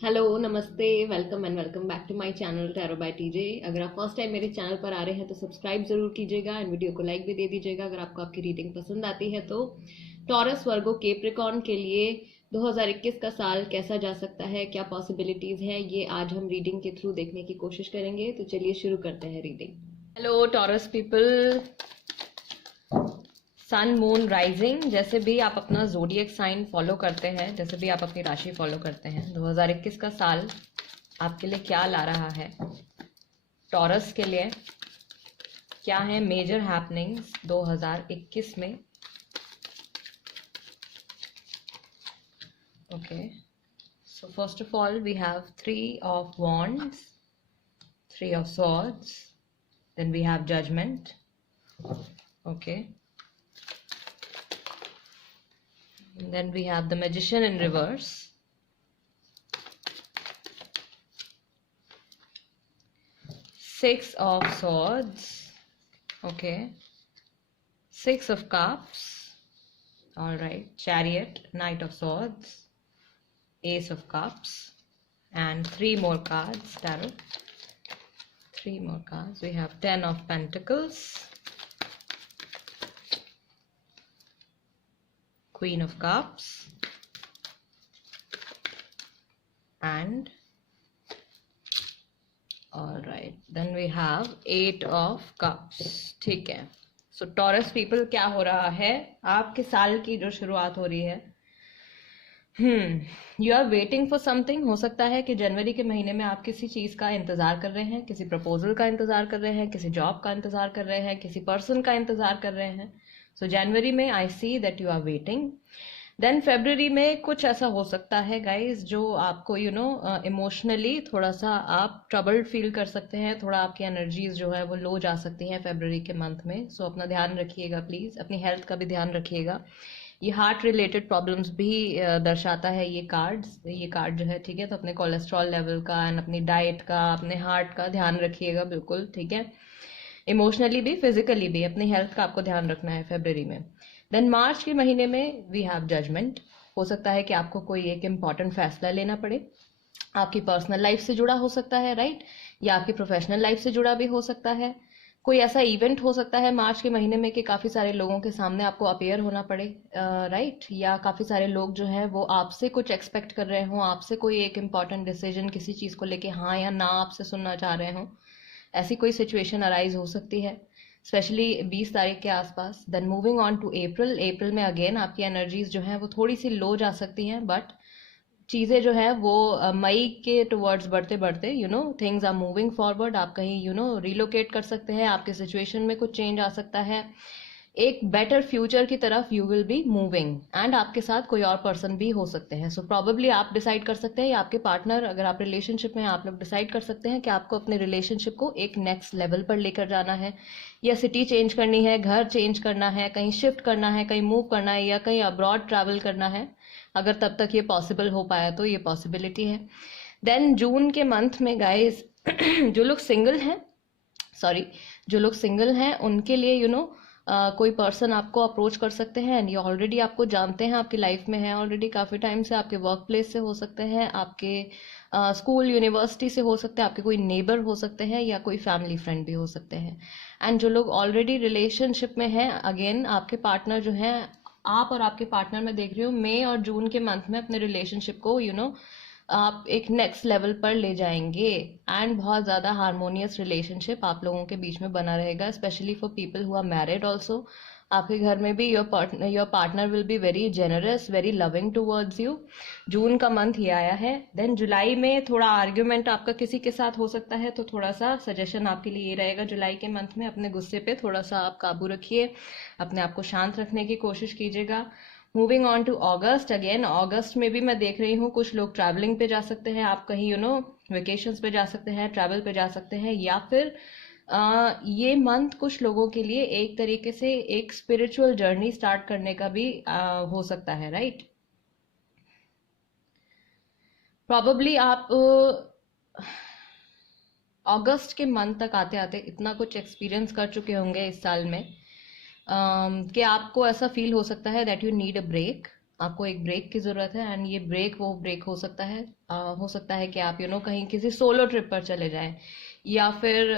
Hello नमस्ते welcome and welcome back to my channel tarot by TJ. अगर आप first time मेरे channel पर आ रहे हैं तो सब्सक्राइब जरूर कीजिएगा एंड वीडियो को लाइक भी दे दीजिएगा अगर आपको आपकी रीडिंग पसंद आती है तो। टॉरस वर्गो केप्रिकॉर्न के लिए 2021 का साल कैसा जा सकता है, क्या पॉसिबिलिटीज है, ये आज हम रीडिंग के थ्रू देखने की कोशिश करेंगे। तो चलिए शुरू करते हैं reading. Hello Taurus people, sun moon rising, जैसे भी आप अपना जोडियक साइन फॉलो करते हैं, जैसे भी आप अपनी राशि फॉलो करते हैं, 2021 का साल आपके लिए क्या ला रहा है। टॉरस के लिए क्या है मेजर हैपनिंग्स 2021 में। Okay, so first of all we have 3 of Wands, 3 of Swords, then we have Judgment. Okay, and then we have the Magician in reverse, 6 of Swords. Okay, 6 of Cups. All right, Chariot, Knight of Swords, Ace of Cups, and 3 more cards. Tarot, 3 more cards. We have 10 of Pentacles, Queen of Cups, and all right, then we have 8 of Cups. ठीक है, सो taurus people क्या हो रहा है आपके साल की जो शुरुआत हो रही है। You are waiting for something. हो सकता है कि जनवरी के महीने में आप किसी चीज का इंतजार कर रहे हैं, किसी प्रपोजल का इंतजार कर रहे हैं, किसी जॉब का इंतजार कर रहे हैं, किसी पर्सन का इंतजार कर रहे हैं। सो जनवरी में I see that you are waiting. Then February में कुछ ऐसा हो सकता है गाइज जो आपको इमोशनली थोड़ा सा आप ट्रबल्ड फील कर सकते हैं, थोड़ा आपकी एनर्जीज जो है वो लो जा सकती हैं फेब्रवरी के मंथ में। सो अपना ध्यान रखिएगा प्लीज, अपनी हेल्थ का भी ध्यान रखिएगा। ये हार्ट रिलेटेड प्रॉब्लम्स भी दर्शाता है ये कार्ड जो है, ठीक है। तो अपने कोलेस्ट्रॉल लेवल का एंड अपनी डाइट का, अपने हार्ट का ध्यान रखिएगा बिल्कुल, ठीक है। इमोशनली भी फिजिकली भी अपनी हेल्थ का आपको ध्यान रखना है फेब्रवरी में। देन मार्च के महीने में वी हैव जजमेंट। हो सकता है कि आपको कोई एक इम्पॉर्टेंट फैसला लेना पड़े, आपकी पर्सनल लाइफ से जुड़ा हो सकता है, राइट, या आपकी प्रोफेशनल लाइफ से जुड़ा भी हो सकता है। कोई ऐसा इवेंट हो सकता है मार्च के महीने में कि काफी सारे लोगों के सामने आपको अपेयर होना पड़े, राइट, या काफी सारे लोग जो है वो आपसे कुछ एक्सपेक्ट कर रहे हो, आपसे कोई एक इम्पॉर्टेंट डिसीजन किसी चीज को लेके हाँ या ना आपसे सुनना चाह रहे हो। ऐसी कोई सिचुएशन अराइज हो सकती है स्पेशली 20 तारीख के आसपास। देन मूविंग ऑन टू अप्रैल में अगेन आपकी एनर्जीज जो है वो थोड़ी सी लो जा सकती हैं, बट चीज़ें जो है वो मई के टुवर्ड्स बढ़ते बढ़ते थिंग्स आर मूविंग फॉरवर्ड। आप कहीं रिलोकेट कर सकते हैं, आपके सिचुएशन में कुछ चेंज आ सकता है, एक बेटर फ्यूचर की तरफ you will be moving. And आपके साथ कोई और पर्सन भी हो सकते हैं। सो प्रॉबेबली आप डिसाइड कर सकते हैं या आपके पार्टनर, अगर आप रिलेशनशिप में हैं, आप लोग डिसाइड कर सकते हैं कि आपको अपने रिलेशनशिप को एक नेक्स्ट लेवल पर लेकर जाना है, या सिटी चेंज करनी है, घर चेंज करना है, कहीं शिफ्ट करना है, कहीं मूव करना है, या कहीं अब्रॉड ट्रैवल करना है। अगर तब तक ये पॉसिबल हो पाया तो ये पॉसिबिलिटी है। देन जून के मंथ में गाइस जो लोग सिंगल हैं, जो लोग सिंगल हैं उनके लिए कोई पर्सन आपको अप्रोच कर सकते हैं एंड ये ऑलरेडी आपको जानते हैं, आपकी लाइफ में है ऑलरेडी काफ़ी टाइम से। आपके वर्क प्लेस से हो सकते हैं, आपके स्कूल यूनिवर्सिटी से हो सकते हैं, आपके कोई नेबर हो सकते हैं, या कोई फैमिली फ्रेंड भी हो सकते हैं। एंड जो लोग ऑलरेडी रिलेशनशिप में हैं, अगेन आपके पार्टनर जो हैं, आप और आपके पार्टनर में देख रही हूँ मई और जून के मंथ में अपने रिलेशनशिप को आप एक नेक्स्ट लेवल पर ले जाएंगे एंड बहुत ज़्यादा हारमोनियस रिलेशनशिप आप लोगों के बीच में बना रहेगा, specially for people who are married also. आपके घर में भी your partner will be very generous, very loving towards you. June का मंथ ये आया है। देन जुलाई में थोड़ा आर्ग्यूमेंट आपका किसी के साथ हो सकता है, तो थोड़ा सा सजेशन आपके लिए ये रहेगा जुलाई के मंथ में अपने गुस्से पे थोड़ा सा आप काबू रखिए, अपने आप को शांत रखने की कोशिश कीजिएगा। Moving on to August, again अगस्त में भी मैं देख रही हूँ कुछ लोग ट्रैवलिंग पे जा सकते हैं, आप कहीं वेकेशंस पे जा सकते हैं, ट्रैवल पे जा सकते हैं, या फिर ये मंथ कुछ लोगों के लिए एक तरीके से एक स्पिरिचुअल जर्नी स्टार्ट करने का भी हो सकता है, राइट। प्रॉबेबली आप अगस्त के मंथ तक आते आते इतना कुछ एक्सपीरियंस कर चुके होंगे इस साल में कि आपको ऐसा फील हो सकता है that you need a break. आपको एक ब्रेक की ज़रूरत है, एंड ये ब्रेक वो ब्रेक हो सकता है कि आप कहीं किसी सोलो ट्रिप पर चले जाएं, या फिर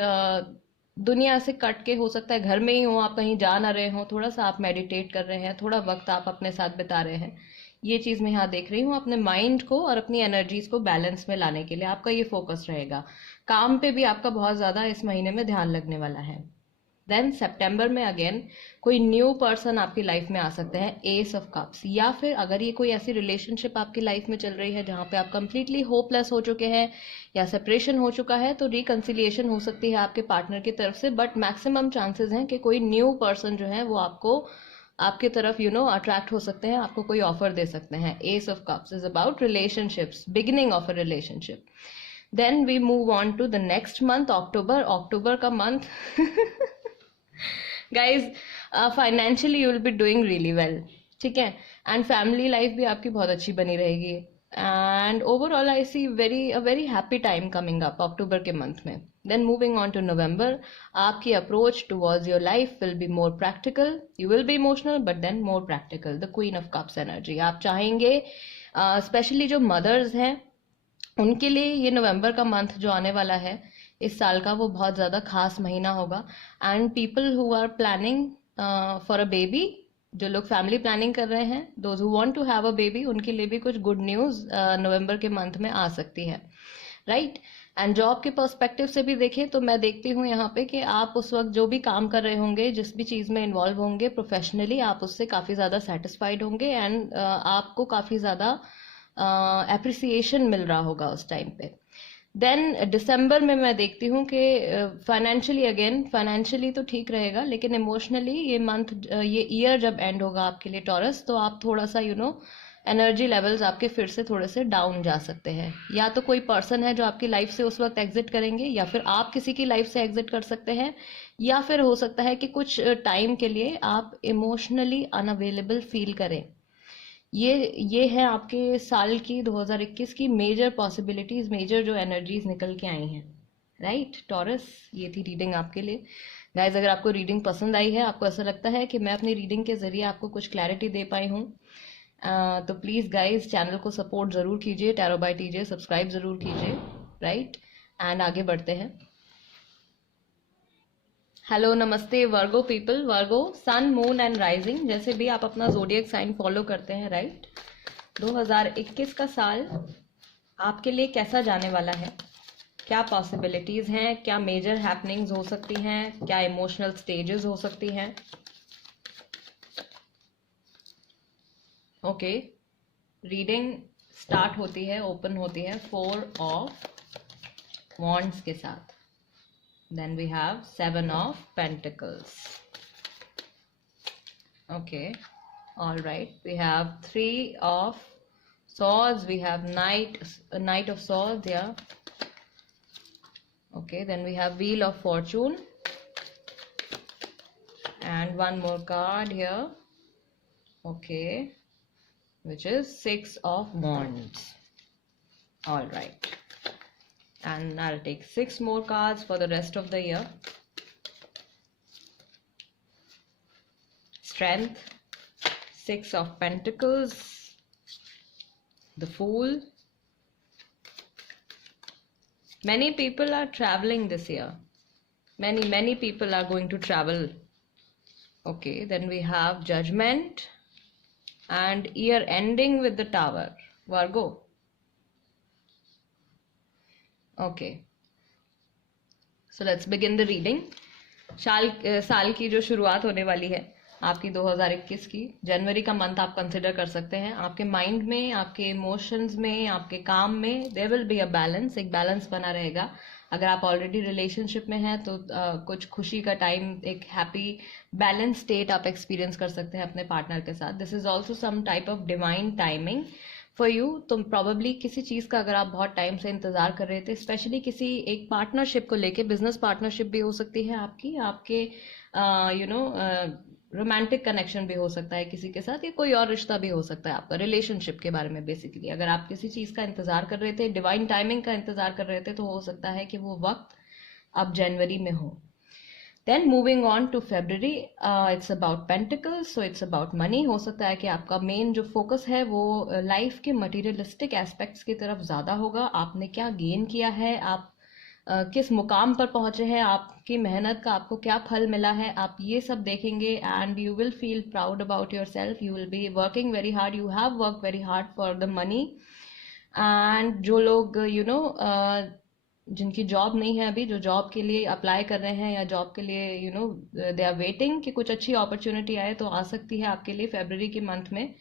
दुनिया से कट के, हो सकता है घर में ही हो, आप कहीं जा ना रहे हो, थोड़ा सा आप मेडिटेट कर रहे हैं, थोड़ा वक्त आप अपने साथ बिता रहे हैं। ये चीज़ मैं यहाँ देख रही हूँ, अपने माइंड को और अपनी एनर्जीज को बैलेंस में लाने के लिए आपका ये फोकस रहेगा। काम पे भी आपका बहुत ज़्यादा इस महीने में ध्यान लगने वाला है। देन सितंबर में अगेन कोई न्यू पर्सन आपकी लाइफ में आ सकते हैं, एस ऑफ कप्स, या फिर अगर ये कोई ऐसी रिलेशनशिप आपकी लाइफ में चल रही है जहाँ पे आप कंप्लीटली होपलेस हो चुके हैं या सेपरेशन हो चुका है, तो रिकंसिलिएशन हो सकती है आपके पार्टनर की तरफ से, बट मैक्सिमम चांसेस हैं कि कोई न्यू पर्सन जो है वो आपको आपकी तरफ अट्रैक्ट हो सकते हैं, आपको कोई ऑफर दे सकते हैं। Ace of cups is about relationships, beginning of a relationship. Then we move on to the next month, October. October का month guys, financially you will be doing really well, ठीक है, एंड फैमिली लाइफ भी आपकी बहुत अच्छी बनी रहेगी, and overall I see very happy time coming up October के मंथ में। Then moving on to November, आपकी approach towards your life will be more practical, you will be emotional but then more practical, the queen of cups energy. आप चाहेंगे specially जो mother's हैं उनके लिए ये नवंबर का मंथ जो आने वाला है इस साल का, वो बहुत ज़्यादा खास महीना होगा। And people who are planning for a baby, जो लोग फैमिली प्लानिंग कर रहे हैं, those who want to have a baby, उनके लिए भी कुछ गुड न्यूज़ नवंबर के मंथ में आ सकती है, राइट। एंड जॉब के पर्सपेक्टिव से भी देखें तो मैं देखती हूँ यहाँ पे कि आप उस वक्त जो भी काम कर रहे होंगे, जिस भी चीज़ में इन्वॉल्व होंगे प्रोफेशनली, आप उससे काफ़ी ज़्यादा सेटिस्फाइड होंगे, एंड आपको काफ़ी ज़्यादा एप्रिसिएशन मिल रहा होगा उस टाइम पे। देन दिसंबर में मैं देखती हूँ कि फाइनेंशियली, अगेन फाइनेंशियली तो ठीक रहेगा, लेकिन इमोशनली ये मंथ, ये ईयर जब एंड होगा आपके लिए टॉरस, तो आप थोड़ा सा एनर्जी लेवल्स आपके फिर से थोड़े से डाउन जा सकते हैं। या तो कोई पर्सन है जो आपकी लाइफ से उस वक्त एग्जिट करेंगे, या फिर आप किसी की लाइफ से एग्जिट कर सकते हैं, या फिर हो सकता है कि कुछ टाइम के लिए आप इमोशनली अनअवेलेबल फील करें। ये है आपके साल की 2021 की मेजर पॉसिबिलिटीज, मेजर जो एनर्जीज निकल के आई हैं, राइट टॉरस। ये थी रीडिंग आपके लिए। गाइज, अगर आपको रीडिंग पसंद आई है, आपको ऐसा लगता है कि मैं अपनी रीडिंग के जरिए आपको कुछ क्लैरिटी दे पाई हूँ, तो प्लीज़ गाइज चैनल को सपोर्ट ज़रूर कीजिए, टैरो बाय टीजे सब्सक्राइब ज़रूर कीजिए, राइट। एंड आगे बढ़ते हैं। हेलो, नमस्ते Virgo people. Virgo sun, moon and rising, जैसे भी आप अपना जोडियक साइन फॉलो करते हैं, राइट। 2021 का साल आपके लिए कैसा जाने वाला है, क्या पॉसिबिलिटीज़ हैं, क्या मेजर हैपनिंग्स हो सकती हैं, क्या इमोशनल स्टेजेस हो सकती हैं। ओके, रीडिंग स्टार्ट होती है, ओपन होती है 4 ऑफ वॉन्ड्स के साथ। Then we have 7 of Pentacles. Okay, all right. We have 3 of Swords. We have Knight of Swords. Yeah. Okay. Then we have Wheel of Fortune, and one more card here. Okay, which is 6 of Wands. All right. And I'll take 6 more cards for the rest of the year. Strength, 6 of Pentacles, the Fool. Many people are traveling this year. Many people are going to travel. Okay, then we have Judgment and year ending with the Tower. Virgo. Okay, so let's begin the reading. साल की जो शुरुआत होने वाली है आपकी 2021 की, जनवरी का मंथ आप कंसिडर कर सकते हैं। आपके माइंड में, आपके इमोशंस में, आपके काम में there will be a balance, एक बैलेंस बना रहेगा। अगर आप ऑलरेडी रिलेशनशिप में हैं तो कुछ खुशी का टाइम, एक हैप्पी बैलेंस स्टेट आप एक्सपीरियंस कर सकते हैं अपने पार्टनर के साथ। This is also some type of divine timing for you. तो प्रॉबेबली किसी चीज़ का अगर आप बहुत टाइम से इंतजार कर रहे थे, स्पेशली किसी एक पार्टनरशिप को लेके, बिजनेस पार्टनरशिप भी हो सकती है आपके रोमांटिक कनेक्शन भी हो सकता है किसी के साथ, या कोई और रिश्ता भी हो सकता है आपका, रिलेशनशिप के बारे में बेसिकली। अगर आप किसी चीज़ का इंतजार कर रहे थे, डिवाइन टाइमिंग का इंतजार कर रहे थे, तो हो सकता है कि वो वक्त अब जनवरी में हो। Then moving on to February, it's about pentacles, so it's about money. हो सकता है कि आपका मेन जो फोकस है वो लाइफ के मटेरियलिस्टिक एस्पेक्ट्स की तरफ ज़्यादा होगा। आपने क्या गेन किया है, आप किस मुकाम पर पहुंचे हैं, आपकी मेहनत का आपको क्या फल मिला है, आप ये सब देखेंगे and you will feel proud about your self. You will be working very hard, you have work very hard for the money. And जो लोग जिनकी जॉब नहीं है अभी, जो जॉब के लिए अप्लाई कर रहे हैं या जॉब के लिए दे आर वेटिंग कि कुछ अच्छी अपॉर्चुनिटी आए, तो आ सकती है आपके लिए फरवरी के मंथ में।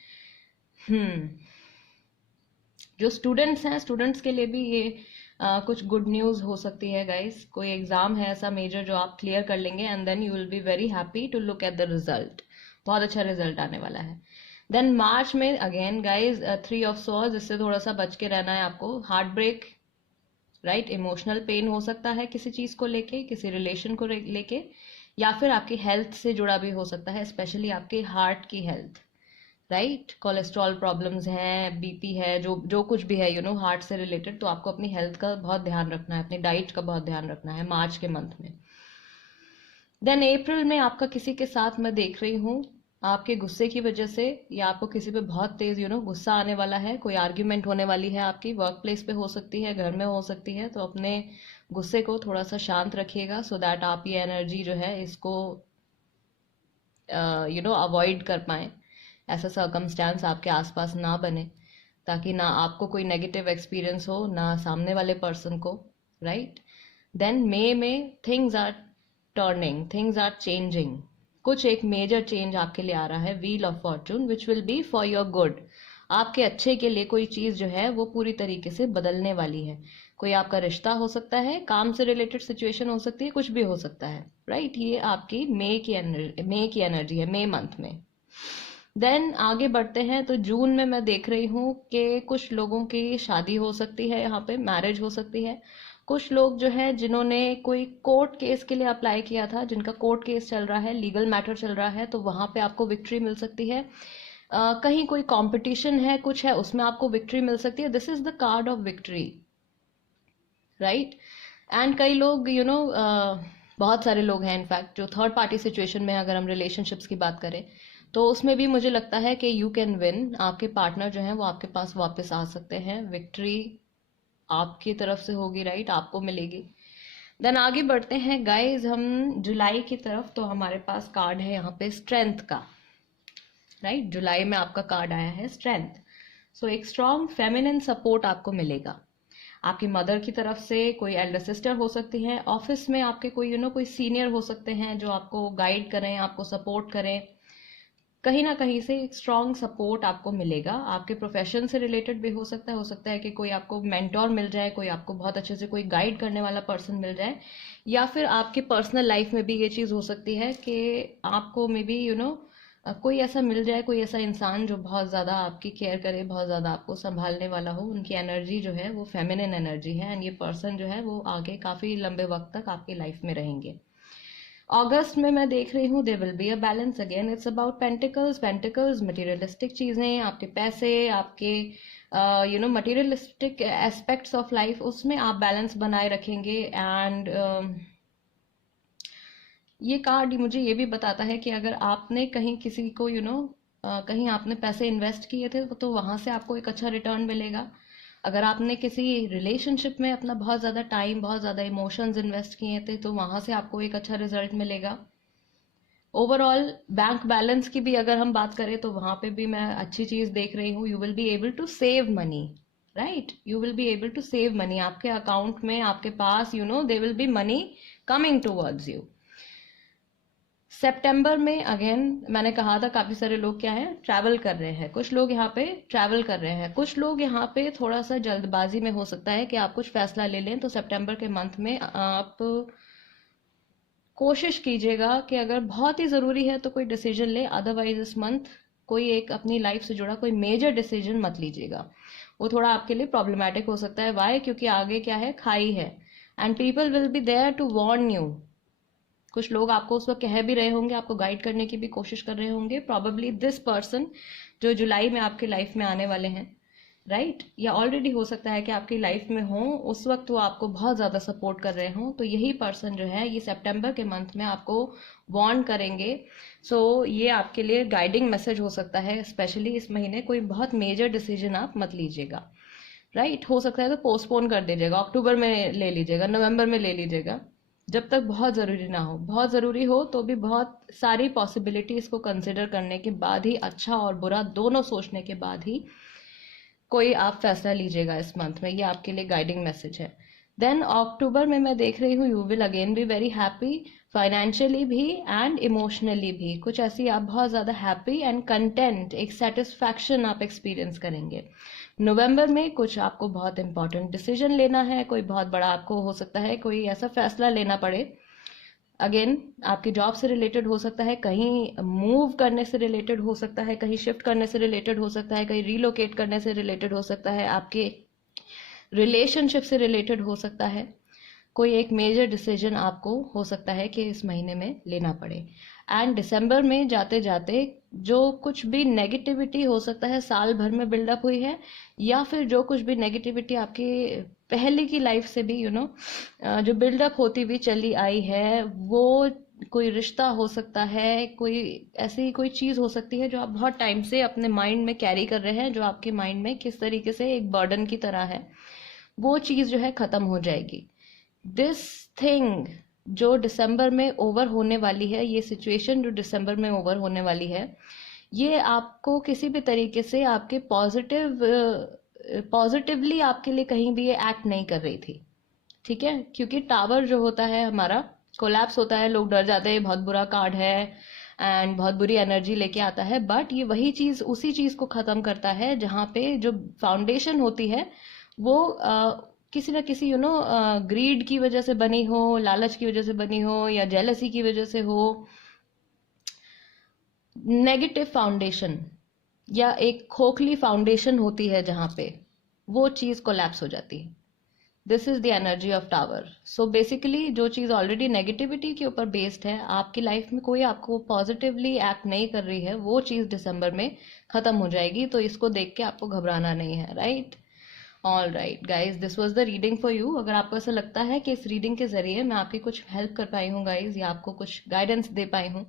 जो स्टूडेंट्स हैं, स्टूडेंट्स के लिए भी ये कुछ गुड न्यूज़ हो सकती है गाइस। कोई एग्जाम है ऐसा मेजर जो आप क्लियर कर लेंगे and then you will be very happy to look at the result. बहुत अच्छा रिजल्ट आने वाला है। देन मार्च में अगेन गाइस 3 ऑफ सॉर्ड्स, इससे थोड़ा सा बच के रहना है आपको। Heart break, right, emotional pain हो सकता है किसी चीज को लेके, किसी रिलेशन को लेके, या फिर आपकी हेल्थ से जुड़ा भी हो सकता है, स्पेशली आपके हार्ट की हेल्थ, राइट। कोलेस्ट्रॉल प्रॉब्लम्स हैं, बीपी है, जो कुछ भी है हार्ट से रिलेटेड, तो आपको अपनी हेल्थ का बहुत ध्यान रखना है, अपनी डाइट का बहुत ध्यान रखना है मार्च के मंथ में। देन अप्रैल में आपका किसी के साथ मैं देख रही हूँ आपके गुस्से की वजह से, या आपको किसी पे बहुत तेज गुस्सा आने वाला है, कोई आर्ग्यूमेंट होने वाली है आपकी, वर्क प्लेस पे हो सकती है, घर में हो सकती है, तो अपने गुस्से को थोड़ा सा शांत रखिएगा सो दैट आप ये एनर्जी जो है इसको अवॉइड कर पाएं, ऐसा सर्कमस्टांस आपके आसपास ना बने, ताकि ना आपको कोई नेगेटिव एक्सपीरियंस हो ना सामने वाले पर्सन को, राइट। देन मई में things are turning, things are changing, कुछ एक मेजर चेंज आपके लिए आ रहा है, wheel of fortune which will be for your good. आपके अच्छे के लिए कोई चीज जो है वो पूरी तरीके से बदलने वाली है। कोई आपका रिश्ता हो सकता है, काम से रिलेटेड सिचुएशन हो सकती है, कुछ भी हो सकता है, राइट। ये आपकी मई की एनर्जी है, मई मंथ में। देन आगे बढ़ते हैं तो जून में मैं देख रही हूँ कि कुछ लोगों की शादी हो सकती है, यहाँ पे मैरिज हो सकती है। कुछ लोग जो है जिन्होंने कोई कोर्ट केस के लिए अप्लाई किया था, जिनका कोर्ट केस चल रहा है, लीगल मैटर चल रहा है, तो वहां पे आपको विक्ट्री मिल सकती है। कहीं कोई कंपटीशन है, कुछ है, उसमें आपको विक्ट्री मिल सकती है। This is the card of victory, right. And कई लोग बहुत सारे लोग हैं इनफैक्ट जो थर्ड पार्टी सिचुएशन में, अगर हम रिलेशनशिप्स की बात करें तो उसमें भी मुझे लगता है कि यू कैन विन, आपके पार्टनर जो है वो आपके पास वापस आ सकते हैं, विक्ट्री आपकी तरफ से होगी, राइट, आपको मिलेगी। देन आगे बढ़ते हैं गाइज हम जुलाई की तरफ, तो हमारे पास कार्ड है यहाँ पे स्ट्रेंथ का, राइट। जुलाई में आपका कार्ड आया है स्ट्रेंथ। सो एक स्ट्रॉन्ग फेमिनिन सपोर्ट आपको मिलेगा आपकी मदर की तरफ से, कोई एल्डर सिस्टर हो सकती है, ऑफिस में आपके कोई कोई सीनियर हो सकते हैं जो आपको गाइड करें, आपको सपोर्ट करें, कहीं ना कहीं से एक स्ट्रॉन्ग सपोर्ट आपको मिलेगा। आपके प्रोफेशन से रिलेटेड भी हो सकता है कि कोई आपको मेंटोर मिल जाए, कोई आपको बहुत अच्छे से कोई गाइड करने वाला पर्सन मिल जाए, या फिर आपके पर्सनल लाइफ में भी ये चीज़ हो सकती है कि आपको मे बी कोई ऐसा मिल जाए, कोई ऐसा इंसान जो बहुत ज़्यादा आपकी केयर करे, बहुत ज़्यादा आपको संभालने वाला हो, उनकी एनर्जी जो है वो फेमिनिन एनर्जी है, एंड ये पर्सन जो है वो आगे काफ़ी लंबे वक्त तक आपकी लाइफ में रहेंगे। अगस्त में मैं देख रही हूँ there will be a balance, again it's about pentacles. Pentacles materialistic चीज़ें, आपके पैसे, आपके मटेरियलिस्टिक एस्पेक्ट्स ऑफ लाइफ, उसमें आप बैलेंस बनाए रखेंगे। एंड ये कार्ड मुझे ये भी बताता है कि अगर आपने कहीं किसी को कहीं आपने पैसे इन्वेस्ट किए थे तो वहां से आपको एक अच्छा रिटर्न मिलेगा। अगर आपने किसी रिलेशनशिप में अपना बहुत ज़्यादा टाइम, बहुत ज़्यादा इमोशंस इन्वेस्ट किए थे तो वहां से आपको एक अच्छा रिजल्ट मिलेगा। ओवरऑल बैंक बैलेंस की भी अगर हम बात करें तो वहां पे भी मैं अच्छी चीज़ देख रही हूँ, you will be able to save money, right, you will be able to save money, आपके अकाउंट में, आपके पास there will be money coming towards you. सितंबर में अगेन मैंने कहा था काफी सारे लोग क्या है ट्रैवल कर रहे हैं, कुछ लोग यहाँ पे ट्रैवल कर रहे हैं, कुछ लोग यहाँ पे थोड़ा सा जल्दबाजी में हो सकता है कि आप कुछ फैसला ले लें, तो सितंबर के मंथ में आप कोशिश कीजिएगा कि अगर बहुत ही जरूरी है तो कोई डिसीजन ले, अदरवाइज इस मंथ कोई एक अपनी लाइफ से जुड़ा कोई मेजर डिसीजन मत लीजिएगा, वो थोड़ा आपके लिए प्रॉब्लमैटिक हो सकता है। वाई? क्योंकि आगे क्या है, खाई है, and people will be there to warn you. कुछ लोग आपको उस वक्त कह भी रहे होंगे, आपको गाइड करने की भी कोशिश कर रहे होंगे। प्रॉबेबली दिस पर्सन जो जुलाई में आपकी लाइफ में आने वाले हैं, राइट, या ऑलरेडी हो सकता है कि आपकी लाइफ में हो, उस वक्त वो आपको बहुत ज़्यादा सपोर्ट कर रहे हों, तो यही पर्सन जो है ये सितंबर के मंथ में आपको वार्न करेंगे। सो ये आपके लिए गाइडिंग मैसेज हो सकता है। स्पेशली इस महीने कोई बहुत मेजर डिसीजन आप मत लीजिएगा, राइट। हो सकता है तो पोस्टपोन कर दीजिएगा, अक्टूबर में ले लीजिएगा, नवंबर में ले लीजिएगा, जब तक बहुत ज़रूरी ना हो। बहुत ज़रूरी हो तो भी बहुत सारी पॉसिबिलिटीज़ को कंसिडर करने के बाद ही, अच्छा और बुरा दोनों सोचने के बाद ही कोई आप फैसला लीजिएगा इस मंथ में। ये आपके लिए गाइडिंग मैसेज है। देन अक्टूबर में मैं देख रही हूँ you will again B very happy, financially भी एंड इमोशनली भी। कुछ ऐसी आप बहुत ज़्यादा हैप्पी एंड कंटेंट, एक सेटिस्फैक्शन आप एक्सपीरियंस करेंगे। नवंबर में कुछ आपको बहुत इंपॉर्टेंट डिसीजन लेना है, कोई बहुत बड़ा आपको हो सकता है कोई ऐसा फैसला लेना पड़े। अगेन आपकी जॉब से रिलेटेड हो सकता है, कहीं मूव करने से रिलेटेड हो सकता है, कहीं शिफ्ट करने से रिलेटेड हो सकता है, कहीं रिलोकेट करने से रिलेटेड हो सकता है, आपके रिलेशनशिप से रिलेटेड हो सकता है। कोई एक मेजर डिसीजन आपको हो सकता है कि इस महीने में लेना पड़े। एंड दिसंबर में जाते जाते जो कुछ भी नेगेटिविटी हो सकता है साल भर में बिल्डअप हुई है, या फिर जो कुछ भी नेगेटिविटी आपकी पहले की लाइफ से भी जो बिल्डअप होती हुई चली आई है, वो कोई रिश्ता हो सकता है, कोई ऐसी कोई चीज़ हो सकती है जो आप बहुत टाइम से अपने माइंड में कैरी कर रहे हैं, जो आपके माइंड में किस तरीके से एक बर्डन की तरह है, वो चीज़ जो है ख़त्म हो जाएगी। दिस थिंग जो दिसंबर में ओवर होने वाली है, ये सिचुएशन जो दिसंबर में ओवर होने वाली है, ये आपको किसी भी तरीके से आपके पॉजिटिवली आपके लिए कहीं भी ये एक्ट नहीं कर रही थी, ठीक है। क्योंकि टावर जो होता है हमारा कोलैप्स होता है, लोग डर जाते हैं, बहुत बुरा कार्ड है एंड बहुत बुरी एनर्जी लेके आता है। बट ये वही चीज़, उसी चीज़ को ख़त्म करता है जहाँ पे जो फाउंडेशन होती है वो किसी ना किसी ग्रीड की वजह से बनी हो, लालच की वजह से बनी हो, या जेलसी की वजह से हो। नेगेटिव फाउंडेशन या एक खोखली फाउंडेशन होती है जहाँ पे वो चीज़ कोलैप्स हो जाती है। This is the energy of tower. So basically जो चीज़ ऑलरेडी नेगेटिविटी के ऊपर बेस्ड है, आपकी लाइफ में कोई आपको पॉजिटिवली एक्ट नहीं कर रही है, वो चीज़ दिसंबर में ख़त्म हो जाएगी। तो इसको देख के आपको घबराना नहीं है, right. All right guys, this was the reading for you. अगर आपको ऐसा लगता है कि इस रीडिंग के जरिए मैं आपकी कुछ हेल्प कर पाई हूँ गाइज, या आपको कुछ गाइडेंस दे पाई हूँ,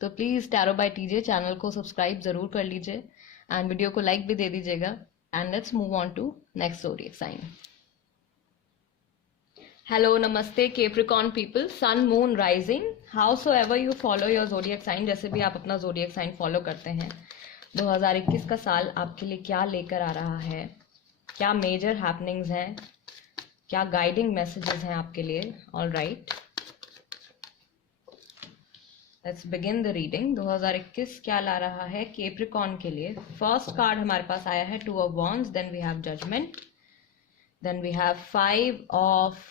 तो please tarot by TJ channel को सब्सक्राइब ज़रूर कर लीजिए एंड वीडियो को लाइक भी दे दीजिएगा। And let's move on to next zodiac sign. Hello, नमस्ते Capricorn people, sun moon rising, how so ever you follow your zodiac sign, जैसे भी आप अपना ज़ोडिएक साइन फॉलो करते हैं, 2021 का साल आपके लिए क्या लेकर आ रहा है, क्या मेजर हैपनिंग्स हैं, क्या गाइडिंग मैसेजेस हैं आपके लिए। All right, let's begin the reading. 2021 क्या ला रहा है कैप्रिकॉर्न के लिए। फर्स्ट कार्ड हमारे पास आया है 2 of wands, then we have judgement, then we have 5 of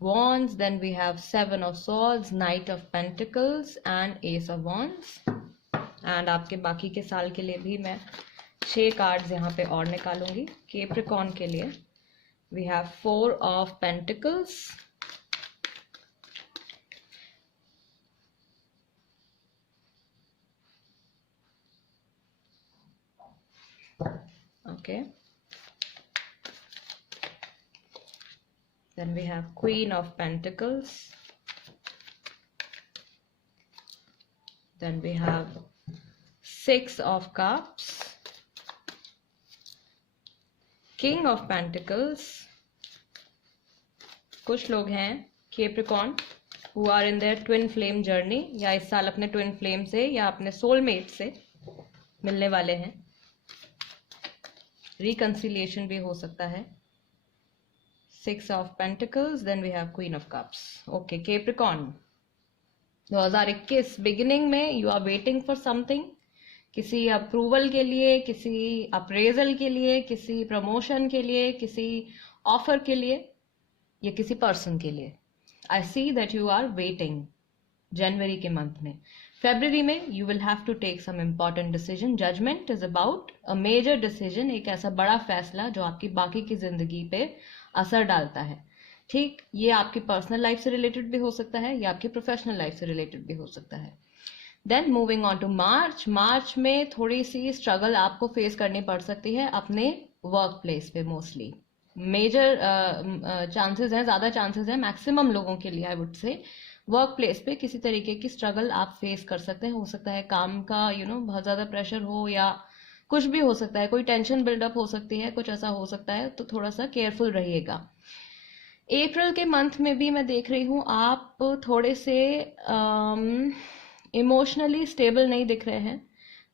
wands, then we have 7 of swords, knight of pentacles and ace of wands। and आपके बाकी के साल के लिए भी मैं 6 कार्ड्स यहाँ पे और निकालूंगी। कैप्रिकॉर्न के लिए we have 4 of pentacles, okay, then we have Queen of Pentacles, then we have 6 of Cups, King of Pentacles। कुछ लोग हैं Capricorn who are in their twin flame journey, या इस साल अपने ट्विन फ्लेम से या अपने सोलमेट से मिलने वाले हैं। रिकंसिलिएशन भी हो सकता है। 6 of Pentacles, then we have Queen of Cups। Okay, Capricorn, 2021 beginning में you are waiting for something, किसी अप्रूवल के लिए, किसी अप्रेजल के लिए, किसी प्रमोशन के लिए, किसी ऑफर के लिए, या किसी पर्सन के लिए। I see that you are waiting जनवरी के मंथ में। फेब्रुअरी में you will have to take some important decision. Judgement is about a major decision, एक ऐसा बड़ा फैसला जो आपकी बाकी की जिंदगी पे असर डालता है, ठीक। ये आपकी पर्सनल लाइफ से रिलेटेड भी हो सकता है या आपकी प्रोफेशनल लाइफ से रिलेटेड भी हो सकता है। देन मूविंग ऑन टू मार्च, मार्च में थोड़ी सी स्ट्रगल आपको फेस करनी पड़ सकती है अपने वर्क प्लेस पे। मोस्टली मेजर चांसेस हैं, ज़्यादा चांसेस हैं मैक्सिमम लोगों के लिए, आई वुड से वर्क प्लेस पे किसी तरीके की स्ट्रगल आप फेस कर सकते हैं। हो सकता है काम का बहुत ज़्यादा प्रेशर हो, या कुछ भी हो सकता है, कोई टेंशन बिल्डअप हो सकती है, कुछ ऐसा हो सकता है, तो थोड़ा सा केयरफुल रहिएगा। अप्रैल के मंथ में भी मैं देख रही हूँ आप थोड़े से इमोशनली स्टेबल नहीं दिख रहे हैं।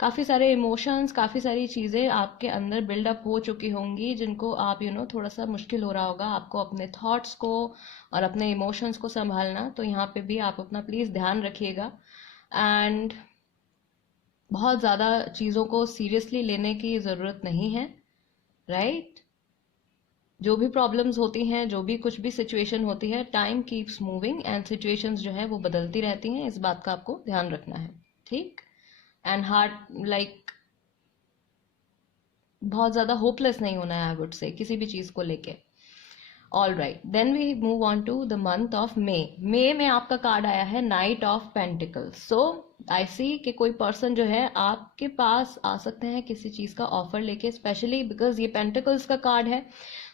काफ़ी सारे इमोशंस, काफ़ी सारी चीज़ें आपके अंदर बिल्डअप हो चुकी होंगी, जिनको आप थोड़ा सा मुश्किल हो रहा होगा आपको अपने थॉट्स को और अपने इमोशंस को संभालना। तो यहाँ पे भी आप अपना प्लीज़ ध्यान रखिएगा, एंड बहुत ज़्यादा चीज़ों को सीरियसली लेने की ज़रूरत नहीं है, राइट? जो भी प्रॉब्लम्स होती हैं, जो भी कुछ भी सिचुएशन होती है, time keeps moving and situations जो है वो बदलती रहती हैं, इस बात का आपको ध्यान रखना है, ठीक? एंड हार्ट लाइक बहुत ज़्यादा होपलेस नहीं होना है, आई वुड से, किसी भी चीज़ को लेके। All right, then we move on to the month of May. May में आपका कार्ड आया है knight of pentacles. So I see कि कोई पर्सन जो है आपके पास आ सकते हैं किसी चीज़ का ऑफर लेके, स्पेशली बिकॉज ये पेंटिकल्स का कार्ड है,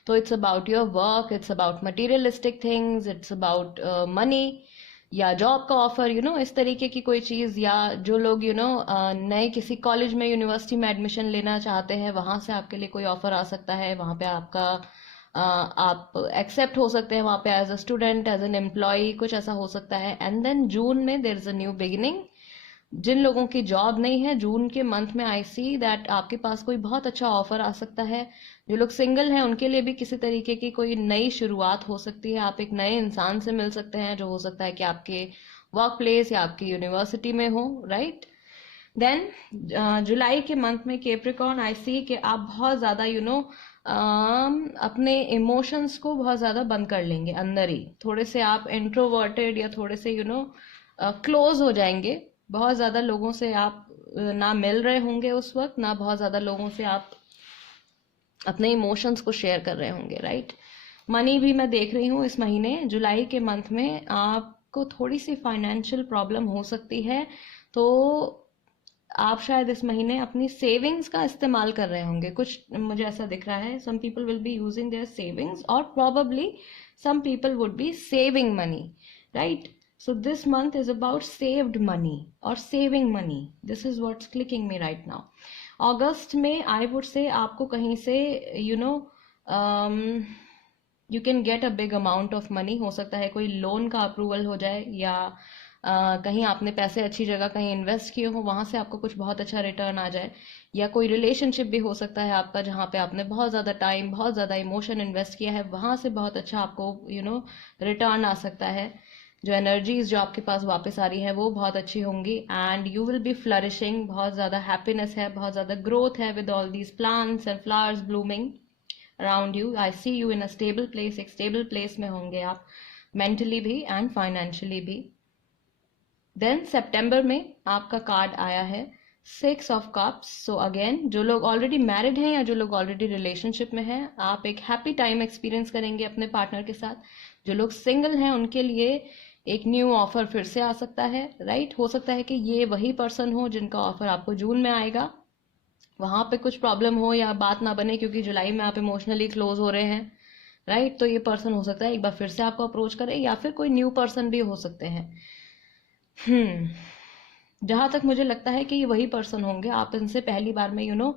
तो it's about your work, it's about materialistic things, it's about money या जॉब का ऑफर, इस तरीके की कोई चीज़। या जो लोग नए किसी कॉलेज में, यूनिवर्सिटी में एडमिशन लेना चाहते हैं, वहाँ से आपके लिए कोई ऑफर आ सकता है, वहाँ पे आपका आप एक्सेप्ट हो सकते हैं वहाँ पे as a student, as an employ, कुछ ऐसा हो सकता है। एंड देन जून में there is a new beginning. जिन लोगों की जॉब नहीं है, जून के मंथ में आई सी दैट आपके पास कोई बहुत अच्छा ऑफर आ सकता है। जो लोग सिंगल हैं उनके लिए भी किसी तरीके की कोई नई शुरुआत हो सकती है, आप एक नए इंसान से मिल सकते हैं, जो हो सकता है कि आपके वर्क प्लेस या आपकी यूनिवर्सिटी में हो, राइट? देन जुलाई के मंथ में कैप्रिकॉर्न, आई सी कि आप बहुत ज़्यादा अपने इमोशंस को बहुत ज़्यादा बंद कर लेंगे अंदर ही, थोड़े से आप इंट्रोवर्टेड या थोड़े से क्लोज हो जाएंगे। बहुत ज़्यादा लोगों से आप ना मिल रहे होंगे उस वक्त, ना बहुत ज़्यादा लोगों से आप अपने इमोशंस को शेयर कर रहे होंगे, राइट? मनी भी मैं देख रही हूँ इस महीने जुलाई के मंथ में आपको थोड़ी सी फाइनेंशियल प्रॉब्लम हो सकती है, तो आप शायद इस महीने अपनी सेविंग्स का इस्तेमाल कर रहे होंगे, कुछ मुझे ऐसा दिख रहा है। Some people will be using their savings, और probably some people would be saving money, right? So this month is about saved money और saving money, this is what's clicking me right now. अगस्त में I would say आपको कहीं से you can get a big amount of money. हो सकता है कोई लोन का अप्रूवल हो जाए, या कहीं आपने पैसे अच्छी जगह कहीं इन्वेस्ट किए हो, वहाँ से आपको कुछ बहुत अच्छा रिटर्न आ जाए। या कोई रिलेशनशिप भी हो सकता है आपका, जहाँ पे आपने बहुत ज़्यादा टाइम, बहुत ज़्यादा इमोशन इन्वेस्ट किया है, वहाँ से बहुत अच्छा आपको रिटर्न आ सकता है। जो एनर्जीज जो आपके पास वापस आ रही है वो बहुत अच्छी होंगी, and you will be flourishing. बहुत ज़्यादा हैप्पीनेस है, बहुत ज़्यादा ग्रोथ है with all these plants and flowers blooming around you. I see you in a stable place, एक स्टेबल प्लेस में होंगे आप, मेंटली भी एंड फाइनेंशियली भी। देन सितंबर में आपका कार्ड आया है 6 ऑफ कप्स। सो अगेन, जो लोग ऑलरेडी मैरिड हैं या जो लोग ऑलरेडी रिलेशनशिप में हैं, आप एक हैप्पी टाइम एक्सपीरियंस करेंगे अपने पार्टनर के साथ। जो लोग सिंगल हैं उनके लिए एक न्यू ऑफर फिर से आ सकता है, राइट? हो सकता है कि ये वही पर्सन हो जिनका ऑफर आपको जून में आएगा, वहां पे कुछ प्रॉब्लम हो या बात ना बने क्योंकि जुलाई में आप इमोशनली क्लोज हो रहे हैं, राइट? तो ये पर्सन हो सकता है एक बार फिर से आपको अप्रोच करे, या फिर कोई न्यू पर्सन भी हो सकते हैं। जहां तक मुझे लगता है कि ये वही पर्सन होंगे, आप इनसे पहली बार में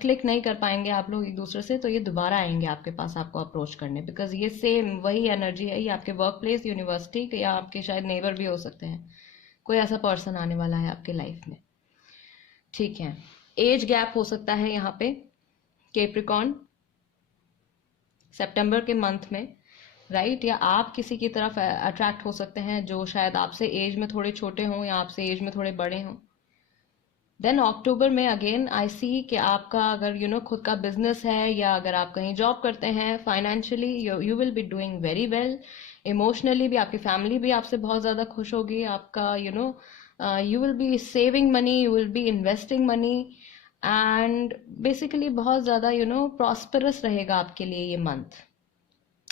क्लिक नहीं कर पाएंगे आप लोग एक दूसरे से, तो ये दोबारा आएंगे आपके पास आपको अप्रोच करने, बिकॉज ये सेम वही एनर्जी है। ये आपके वर्क प्लेस, यूनिवर्सिटी, या आपके शायद नेबर भी हो सकते हैं। कोई ऐसा पर्सन आने वाला है आपके लाइफ में, ठीक है? एज गैप हो सकता है यहाँ पे कैप्रिकॉर्न सितंबर के मंथ में, राइट? या आप किसी की तरफ अट्रैक्ट हो सकते हैं जो शायद आपसे एज में थोड़े छोटे हों या आपसे एज में थोड़े बड़े हों। देन अक्टूबर में अगेन आई सी कि आपका अगर खुद का बिजनेस है, या अगर आप कहीं जॉब करते हैं, financially you will be doing very well. Emotionally भी आपकी फैमिली भी आपसे बहुत ज़्यादा खुश होगी। आपका you will B saving money, you will be investing money, and basically बहुत ज़्यादा प्रॉस्परस रहेगा आपके लिए ये मंथ,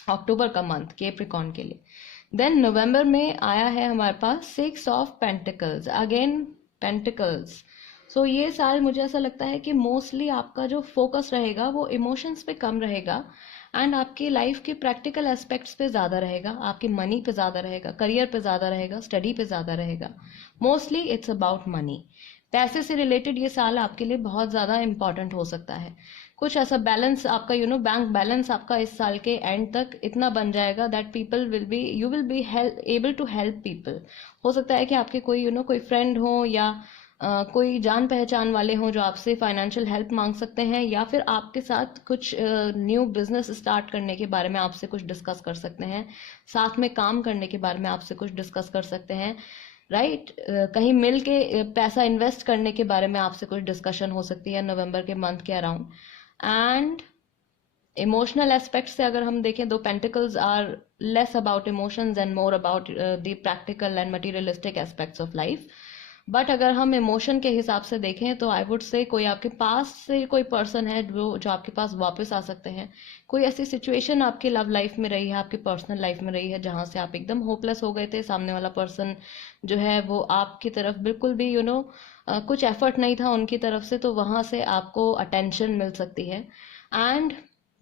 अक्टूबर का मंथ कैप्रिकॉर्न के लिए। देन नवंबर में आया है हमारे पास 6 of pentacles. Again pentacles. So ये साल मुझे ऐसा लगता है कि मोस्टली आपका जो फोकस रहेगा वो इमोशंस पे कम रहेगा एंड आपकी लाइफ के प्रैक्टिकल एस्पेक्ट्स पे ज़्यादा रहेगा, आपके मनी पे ज़्यादा रहेगा, करियर पे ज़्यादा रहेगा, स्टडी पे ज़्यादा रहेगा। Mostly it's about money. पैसे से रिलेटेड ये साल आपके लिए बहुत ज़्यादा इंपॉर्टेंट हो सकता है। कुछ ऐसा बैलेंस आपका बैंक बैलेंस आपका इस साल के एंड तक इतना बन जाएगा that people will be you will be able to help people. हो सकता है कि आपके कोई कोई फ्रेंड हो या कोई जान पहचान वाले हों जो आपसे फाइनेंशियल हेल्प मांग सकते हैं, या फिर आपके साथ कुछ न्यू बिजनेस स्टार्ट करने के बारे में आपसे कुछ डिस्कस कर सकते हैं, साथ में काम करने के बारे में आपसे कुछ डिस्कस कर सकते हैं, राइट। कहीं मिल के पैसा इन्वेस्ट करने के बारे में आपसे कुछ डिस्कशन हो सकती है नवंबर के मंथ के अराउंड। एंड इमोशनल एस्पेक्ट से अगर हम देखें, दो pentacles are less about emotions and more about the practical and materialistic aspects of life. But अगर हम इमोशन के हिसाब से देखें तो आई वुड से कोई आपके पास से कोई पर्सन है जो आपके पास वापस आ सकते हैं। कोई ऐसी सिचुएशन आपकी लव लाइफ में रही है, आपकी पर्सनल लाइफ में रही है, जहां से आप एकदम होपलेस हो गए थे, सामने वाला पर्सन जो है वो आपकी तरफ बिल्कुल भी कुछ एफर्ट नहीं था उनकी तरफ से, तो वहां से आपको अटेंशन मिल सकती है। And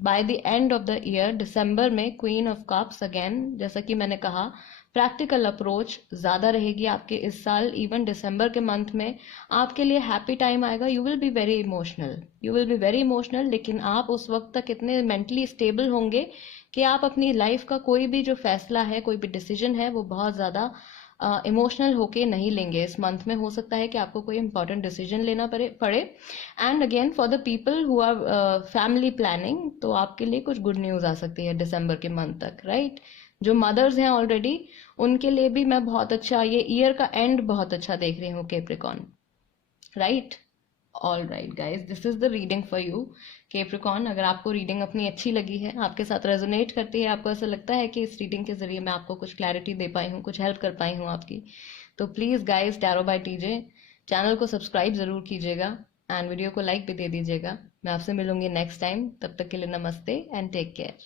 by the end of the year दिसंबर में क्वीन ऑफ कप्स अगेन, जैसा कि मैंने कहा, प्रैक्टिकल अप्रोच ज़्यादा रहेगी आपके इस साल। इवन दिसंबर के मंथ में आपके लिए हैप्पी टाइम आएगा। You will be very emotional, लेकिन आप उस वक्त तक इतने मेंटली स्टेबल होंगे कि आप अपनी लाइफ का कोई भी जो फैसला है, कोई भी डिसीजन है, वो बहुत ज़्यादा इमोशनल होके नहीं लेंगे। इस मंथ में हो सकता है कि आपको कोई इंपॉर्टेंट डिसीजन लेना पड़े। And again for the people who are family planning, तो आपके लिए कुछ गुड न्यूज़ आ सकती है दिसंबर के मंथ तक, राइट। जो मदर्स हैं ऑलरेडी, उनके लिए भी मैं बहुत अच्छा, ये ईयर का एंड बहुत अच्छा देख रही हूँ Capricorn, right. All right guys, this is the reading for you Capricorn. अगर आपको रीडिंग अपनी अच्छी लगी है, आपके साथ रेजोनेट करती है, आपको ऐसा लगता है कि इस रीडिंग के जरिए मैं आपको कुछ क्लैरिटी दे पाई हूँ, कुछ हेल्प कर पाई हूँ आपकी, तो please guys tarot by TJ channel को सब्सक्राइब जरूर कीजिएगा एंड वीडियो को लाइक भी दे दीजिएगा। मैं आपसे मिलूंगी नेक्स्ट टाइम, तब तक के लिए नमस्ते एंड टेक केयर।